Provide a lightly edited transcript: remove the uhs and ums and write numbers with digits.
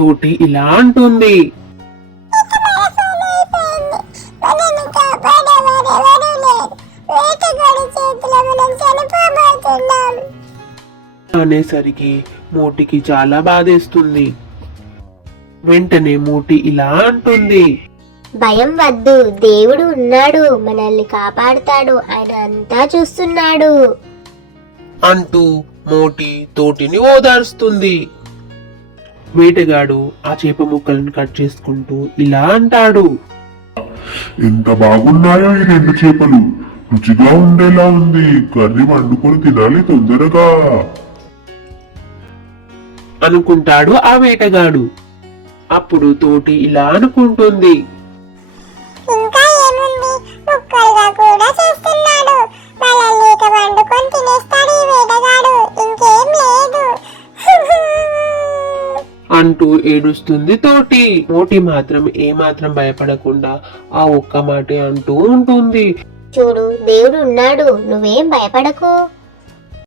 తోటి ఇలా అంటుంది. అనేసరికి మోటికి చాలా బాధేస్తుంది. వెంటనే మోటి ఇలా అంటుంది, భయం వద్దు, దేవుడు ఉన్నాడు, మనల్ని కాపాడుతాడు, ఆయన అంతా చూస్తున్నాడు అంటూ మోటి తోటిని ఓదార్స్తుంది. వేటగాడు ఆ చేప ముక్కలను కట్ చేసుకుంటూ ఇలా అంటాడు, ఎంత బాగున్నాయో ఈ రెండు చేపలు, రుచిగా ఉండేలా ఉంది, కర్రీ వండుకొని తినాలి తొందరగా అనుకుంటాడు ఆ వేటగాడు. అప్పుడు తోటి ఇలా అనుకుంటుంది, ఇంకా ఏముంది, ముక్కలుగా కూడా చేస్తున్నాడు, మనల్ని ఇక వండుకొని తినేస్తాడు ఈ వేటగాడు, ఇంకేం లేదు అంటూ ఏడుస్తుంది తోటి. మోటి మాత్రం ఏమాత్రం భయపడకుండా ఆ ఒక్క మాట అంటూ ఉంటుంది. చూడు, దేవుడు ఉన్నాడు, నువ్వేం భయపడకు